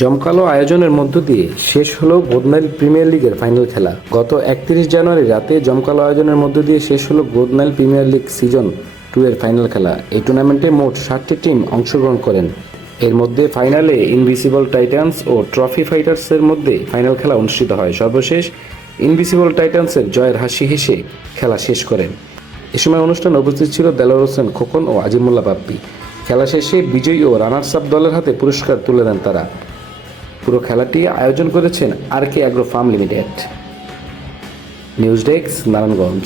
জমকালো আয়োজনের মধ্য দিয়ে শেষ হলো গোদনাইল প্রিমিয়ার লিগের ফাইনাল খেলা। গত 31 জানুয়ারি রাতে জমকালো আয়োজনের মধ্য দিয়ে শেষ হলো গোদনাইল প্রিমিয়ার লিগ সিজন 2 এর ফাইনাল খেলা। এই টুর্নামেন্টে মোট 7টি টিম অংশগ্রহণ করেন। এর মধ্যে ফাইনালে ইনভিসিবল টাইটান্স ও ট্রফি ফাইটার্সের মধ্যে ফাইনাল খেলা অনুষ্ঠিত হয়। সর্বশেষ ইনভিসিবল টাইটান্সের জয়ের হাসি হেসে খেলা শেষ করেন। এ সময় অনুষ্ঠানে উপস্থিত ছিল দেলোয়ার হোসেন খোকন ও আজিমুল্লাহ বাপ্পি। খেলা শেষে বিজয়ী ও রানার্স আপ দলের হাতে পুরস্কার তুলে দেন তারা। পুরো খেলাটি আয়োজন করেছেন R K Agro Farm Limited. News desk, Narayanganj.